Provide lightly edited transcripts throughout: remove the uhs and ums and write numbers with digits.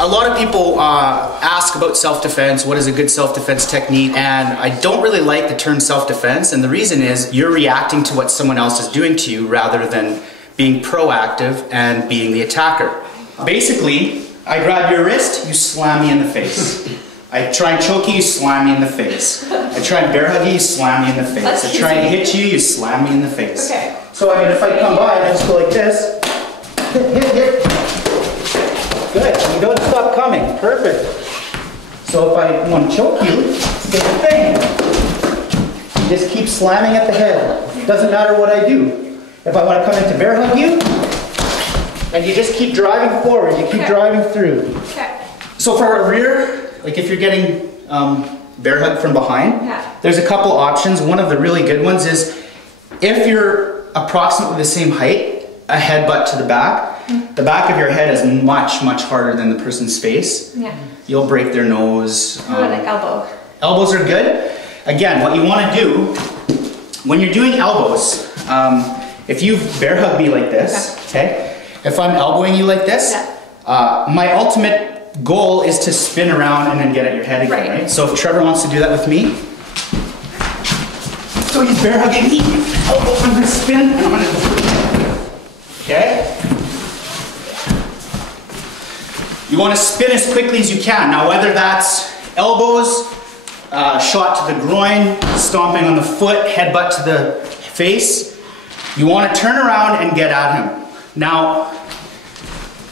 A lot of people ask about self-defense, what is a good self-defense technique, and I don't really like the term self-defense, and the reason is you're reacting to what someone else is doing to you rather than being proactive and being the attacker. Basically, I grab your wrist, you slam me in the face. I try and choke you, you slam me in the face. I try and bear hug you, you slam me in the face. I try and hit you, you slam me in the face. Okay. So I mean, if I come by and I just go like this, hit. Good, you don't stop coming, perfect. So if I want to choke you, same thing. You just keep slamming at the head. Doesn't matter what I do. If I want to come in to bear hug you, and you just keep driving forward, you keep driving through. Okay. So for a rear, like if you're getting bear hug from behind, there's a couple options. One of the really good ones is if you're approximately the same height, a headbutt to the back of your head is much, much harder than the person's face. Yeah. You'll break their nose. Like elbow. Elbows are good. Again, what you want to do, when you're doing elbows, if you bear hug me like this, okay? If I'm elbowing you like this, my ultimate goal is to spin around and then get at your head again, right? So if Trevor wants to do that with me, so he's bear hugging me, I'm going to spin and I'm going to... Okay? You want to spin as quickly as you can. Now whether that's elbows, shot to the groin, stomping on the foot, headbutt to the face, you want to turn around and get at him. Now,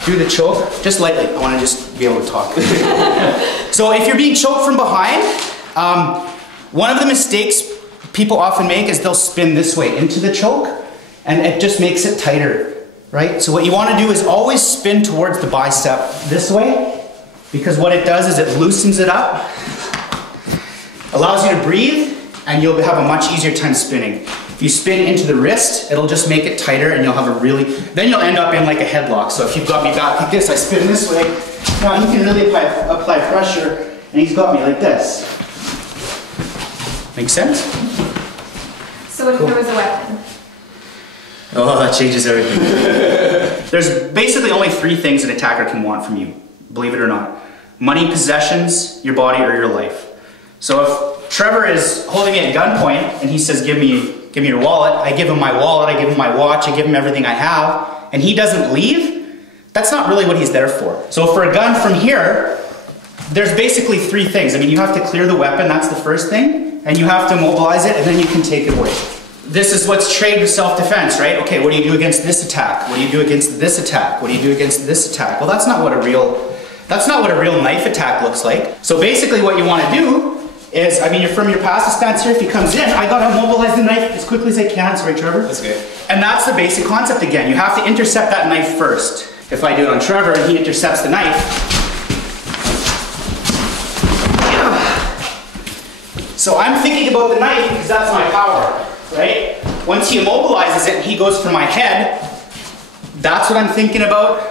do the choke, just lightly. I want to just be able to talk. So if you're being choked from behind, one of the mistakes people often make is they'll spin this way into the choke, and it just makes it tighter. Right? So what you want to do is always spin towards the bicep this way, because what it does is it loosens it up, allows you to breathe, and you'll have a much easier time spinning. If you spin into the wrist, it'll just make it tighter and you'll have a really, then you'll end up in like a headlock. So if you've got me back like this, I spin this way, now you can really apply pressure, and he's got me like this. Make sense? So what if there was a weapon? Oh, that changes everything. There's basically only three things an attacker can want from you, believe it or not. Money, possessions, your body, or your life. So if Trevor is holding me at gunpoint and he says, give me your wallet, I give him my wallet, I give him my watch, I give him everything I have, and he doesn't leave, that's not really what he's there for. So for a gun from here, there's basically three things. I mean, you have to clear the weapon, that's the first thing, and you have to immobilize it, and then you can take it away. This is what's trained with self-defense, right? Okay, what do you do against this attack? What do you do against this attack? What do you do against this attack? Well, that's not what a real knife attack looks like. So basically what you want to do is, I mean, you're from your passive stance here, if he comes in, I gotta immobilize the knife as quickly as I can, sorry Trevor. That's good. And that's the basic concept again. You have to intercept that knife first. If I do it on Trevor and he intercepts the knife, so I'm thinking about the knife because that's my power. Right? Once he immobilizes it and he goes for my head, that's what I'm thinking about,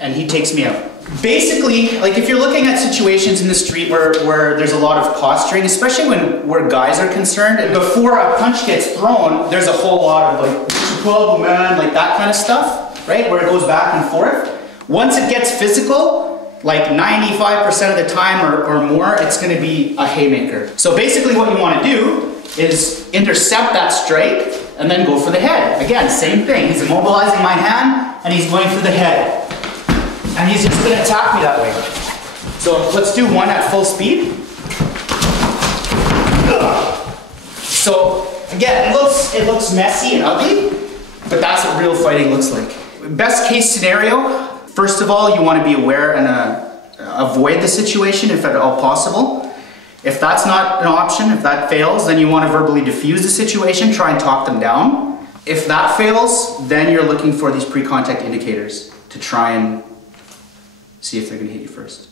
and he takes me out. Basically, like if you're looking at situations in the street where there's a lot of posturing, especially where guys are concerned, and before a punch gets thrown, there's a whole lot of like, what's the problem, man? Like that kind of stuff, right? Where it goes back and forth. Once it gets physical, like 95% of the time or more, it's gonna be a haymaker. So basically what you wanna do is intercept that strike and then go for the head. Again, same thing. He's immobilizing my hand and he's going for the head. And he's just going to attack me that way. So let's do one at full speed. So again, it looks messy and ugly, but that's what real fighting looks like. Best case scenario, first of all, you want to be aware and avoid the situation if at all possible. If that's not an option, if that fails, then you want to verbally diffuse the situation, try and talk them down. If that fails, then you're looking for these pre-contact indicators to try and see if they're going to hit you first.